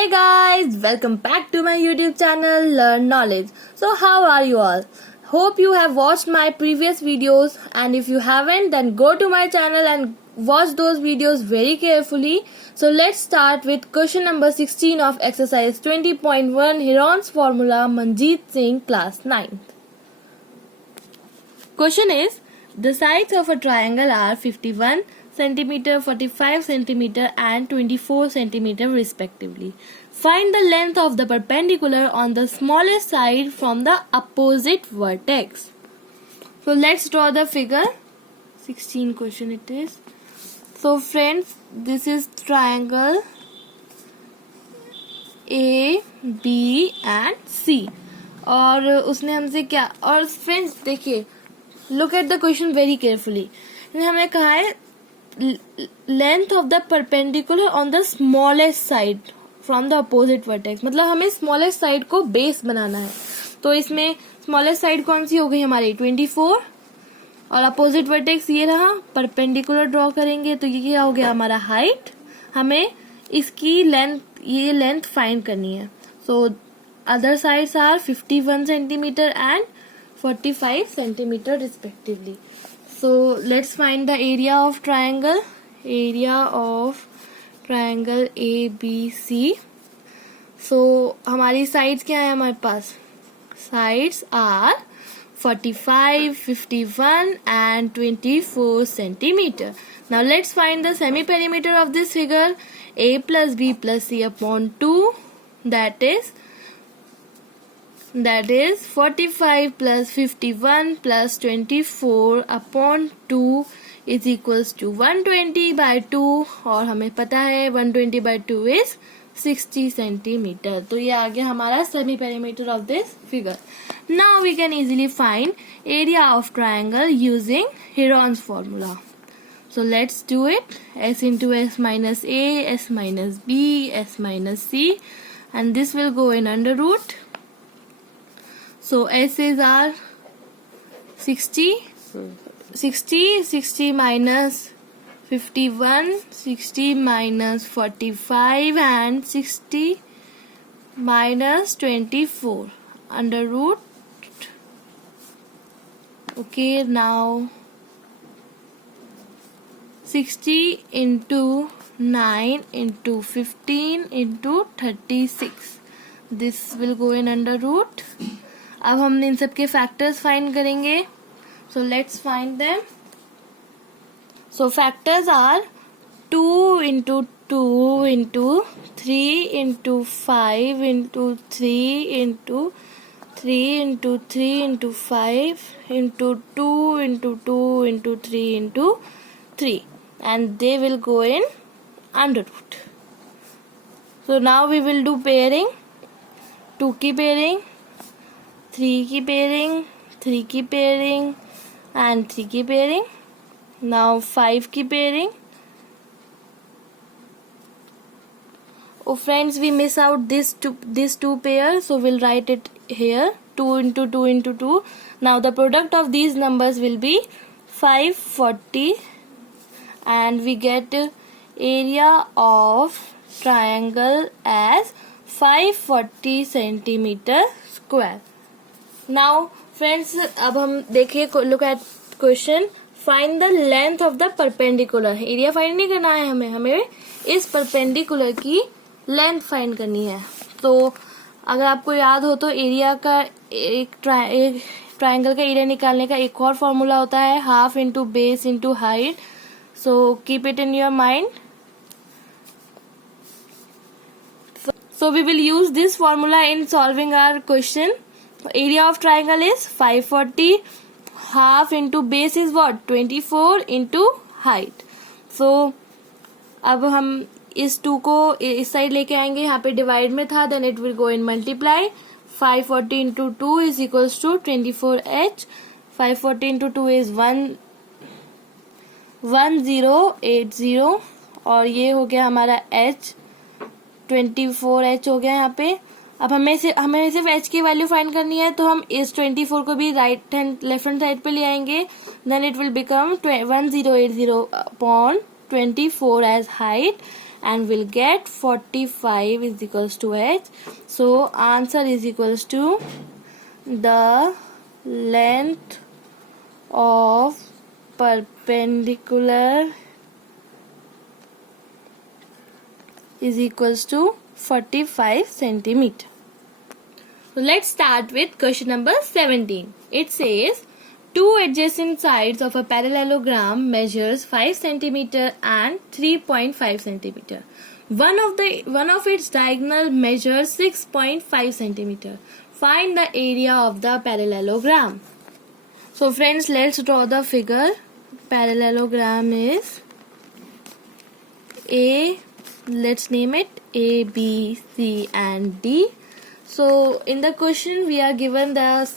Hey guys, welcome back to my YouTube channel Learn Knowledge. So how are you all? Hope you have watched my previous videos, and if you haven't then go to my channel and watch those videos very carefully. So let's start with question number 16 of exercise 20.1 Heron's formula, Manjeet Singh, class 9th. Question is, the sides of a triangle are 51 centimeter, 45 centimeter and 24 centimeter respectively. Find the length of the perpendicular on the smallest side from the opposite vertex. So let's draw the figure. 16 question it is. So friends, this is triangle A, B and C. और उसने हमसे क्या, और friends देखिए, look at the question very carefully. हमें कहा है length of the perpendicular on the smallest side from the opposite vertex, मतलब हमें स्मॉलेस्ट साइड को बेस बनाना है. तो इसमें स्मॉलेस्ट साइड कौन सी हो गई हमारी 24, और अपोजिट वर्टेक्स ये रहा. परपेंडिकुलर ड्रॉ करेंगे तो ये क्या हो गया हमारा हाइट. हमें इसकी लेंथ, ये लेंथ फाइंड करनी है. So other sides are 51 centimetre and 45 centimeter respectively. So let's find the area of triangle. Area of triangle ABC. So हमारी sides क्या है हमारे पास? Sides are 45, 51 and 24 centimeter. Now let's find the semi-perimeter of this figure. A plus B plus C upon 2, that is 45 plus 51 plus 24 upon 2 is equals to 120 by 2, और हमें पता है 120 by 2 is 60 centimeter. तो ये आ गया हमारा semi perimeter of this figure. Now we can easily find area of triangle using Heron's formula. So let's do it. S into S minus A, S minus B, S minus C, and this will go in under root. So S is our 60 minus 51, 60 minus 45 and 60 minus 24 under root. Okay, now 60 into 9 into 15 into 36. This will go in under root. अब हम इन सब के factors find करेंगे. So let's find them. So factors are 2 into 2 into 3 into 5 into 3 into 3 into 3 into 5 into 2 into 2 into 3 into 3, and they will go in under root. So now we will do pairing. 2 की pairing, 3 की pairing, 3 की pairing and 3 की pairing. Now 5 की pairing. Oh friends, we miss out this two pairs, so we'll write it here. 2 into 2 into 2. Now the product of these numbers will be 540, and we get area of triangle as 540 centimeter square. Now friends, अब हम देखिए, look at question. Find the length of the perpendicular. Area find नहीं करना है हमें इस perpendicular की length find करनी है. तो अगर आपको याद हो तो एरिया का एक ट्राइंगल का एरिया निकालने का एक और फॉर्मूला होता है, half into base into height. So keep it in your mind. So we will use this formula in solving our question. Area of triangle is 540. Half into base is what? 24 into height. So अब हम इस 2 को इस side लेके आएंगे. यहाँ पे divide में था, then it will go in multiply. 540 into 2 is equals to 24h. 540 into 2 is 1080, और ये हो गया हमारा h. 24h हो गया यहाँ पे. अब हमें सिर्फ h की वैल्यू फाइंड करनी है, तो हम इस 24 को भी लेफ्ट हैंड साइड पे ले आएंगे. Then it will become 1080 upon 24 as height, and we'll get 45 is equals to h. So answer is equals to the length of perpendicular is equals to 45 centimeter. So let's start with question number 17. It says two adjacent sides of a parallelogram measures 5 centimeter and 3.5 centimeter. One of its diagonal measures 6.5 centimeter. Find the area of the parallelogram. So friends, let's draw the figure. Parallelogram is A. Let's name it A, B, C and D. So in the question we are given that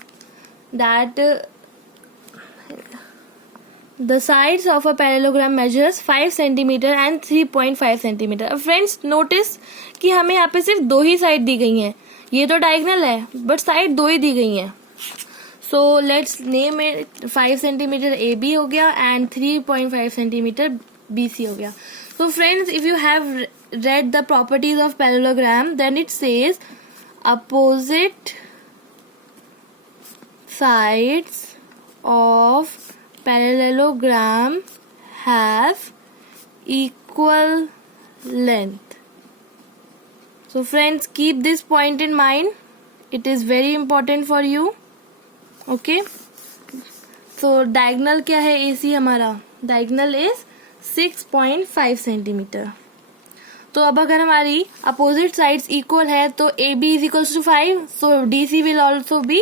the sides of a parallelogram measures 5 centimeter and 3.5 centimeter. अब friends notice कि हमें यहाँ पे सिर्फ दो ही side दी गई हैं. ये तो डायगोनल है बट साइड दो ही दी गई हैं. So let's name it 5 centimetre A B हो गया एंड 3.5 सेंटीमीटर बी सी हो गया. So friends, if you have read the properties of parallelogram, then it says opposite sides of parallelogram have equal length. So friends, keep this point in mind. It is very important for you. Okay. So diagonal क्या है AC हमारा? Diagonal is 6.5 centimetre. तो अब अगर हमारी opposite sides equal है तो A B is equals to 5, so D C will also be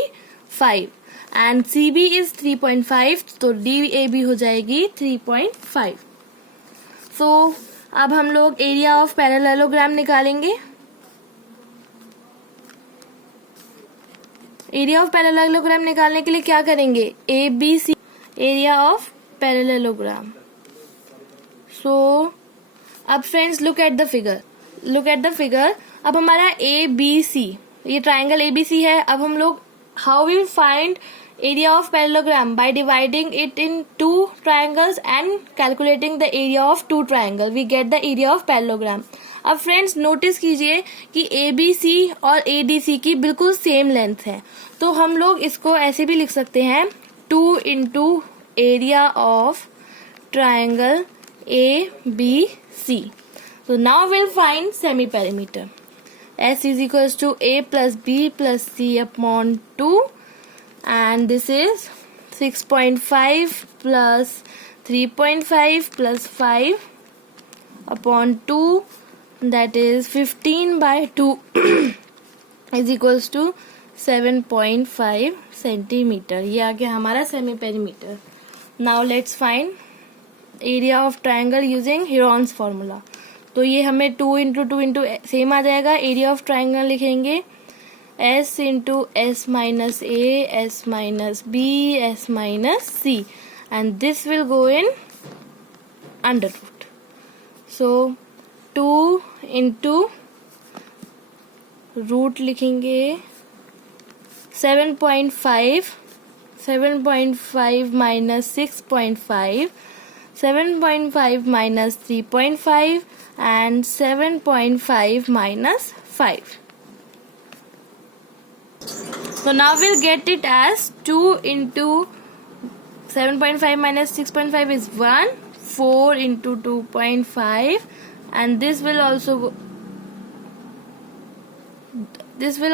5 and C B is 3.5, तो डी ए बी हो जाएगी 3.5. सो अब हम लोग एरिया ऑफ पैरेललोग्राम निकालेंगे. एरिया ऑफ पैरेललोग्राम निकालने के लिए क्या करेंगे? A B C area of parallelogram. So अब friends look at the figure. अब हमारा ए बी सी, ये ट्राइंगल ए बी सी है. अब हम लोग how will find area of parallelogram? By dividing it in two triangles and calculating the area of two triangle we get the area of parallelogram. अब friends notice कीजिए कि ए B सी और A D C की बिल्कुल same length है, तो हम लोग इसको ऐसे भी लिख सकते हैं 2 into area of triangle ABC. So now we'll find semi-perimeter. S is equals to A plus B plus C upon 2, and this is 6.5 plus 3.5 plus 5 upon 2, that is 15 by 2 is equals to 7.5 centimeter. ये आ गया हमारा semi-perimeter. Now let's find area of triangle using Heron's formula. तो ये हमें 2 into 2 into same आ जाएगा. Area of triangle लिखेंगे S into S minus A, S minus B, S minus C, and this will go in under root. So 2 into root लिखेंगे 7.5 minus 6.5, 7.5 minus 3.5 and 7.5 minus 5. So now we'll get it as 2 into 7.5 minus 6.5 is 1, 4 into 2.5, and this will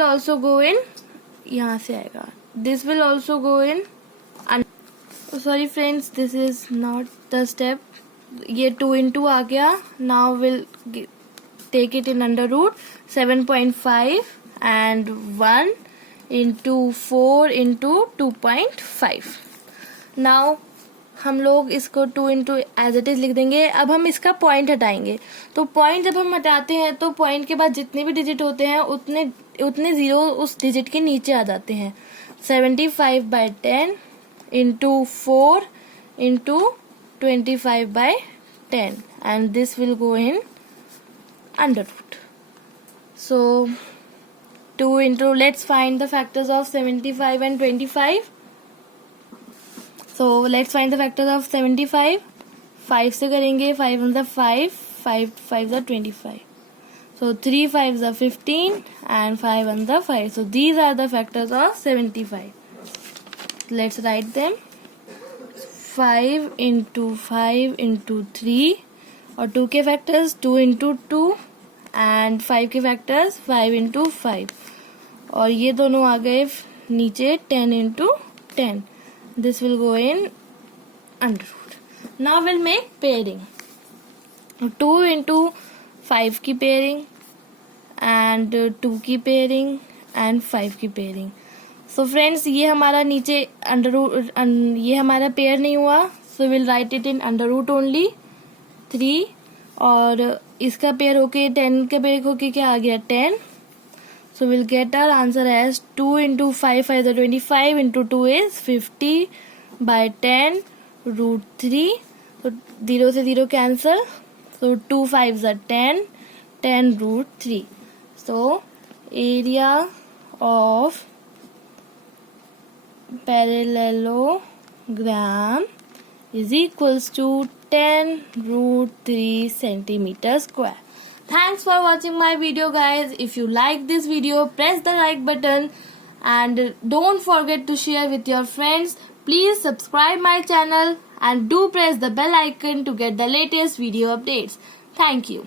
also go in, यहाँ से आएगा, this will also go in. Sorry friends, this is not the step. ये 2 into आ गया. Now will take it in under root 7.5 and 1 into 4 into 2.5. Now हम लोग इसको 2 into as it is लिख देंगे. अब हम इसका पॉइंट हटाएंगे. तो पॉइंट जब हम हटाते हैं तो पॉइंट के बाद जितने भी डिजिट होते हैं उतने जीरो उस डिजिट के नीचे आ जाते हैं. 75 by 10 into 4 into 25 by 10, and this will go in under root. So 2 into, let's find the factors of 75 and 25. So let's find the factors of 75. 5 से करेंगे, 5 on the 5, 5 5s are 25. So 3 5s are 15 and 5 1s are 5. So these are the factors of 75. Let's write them. 5 into 5 into 3 और 2 के factors 2 into 2 and 5 के factors 5 into 5 और ये दोनों आ गए नीचे 10 into 10. This will go in under root. Now we'll make pairing. 2 into 5 की pairing and 2 की pairing and 5 की pairing. So friends, ये हमारा नीचे अंडर रूट, ये हमारा पेयर नहीं हुआ. So we'll write it in under root only 3 और इसका पेयर होके 10 का पेयर होके क्या आ गया 10. So we'll get our answer as 2 into 5 5 is 25 into 2 is 50 by 10 root 3. So 0 से 0 cancel. So 2 5s are 10 10 root 3. So area of parallelogram is equals to 10 root 3 centimeter square. Thanks for watching my video, guys. If you like this video, press the like button and don't forget to share with your friends. Please subscribe my channel and do press the bell icon to get the latest video updates. Thank you.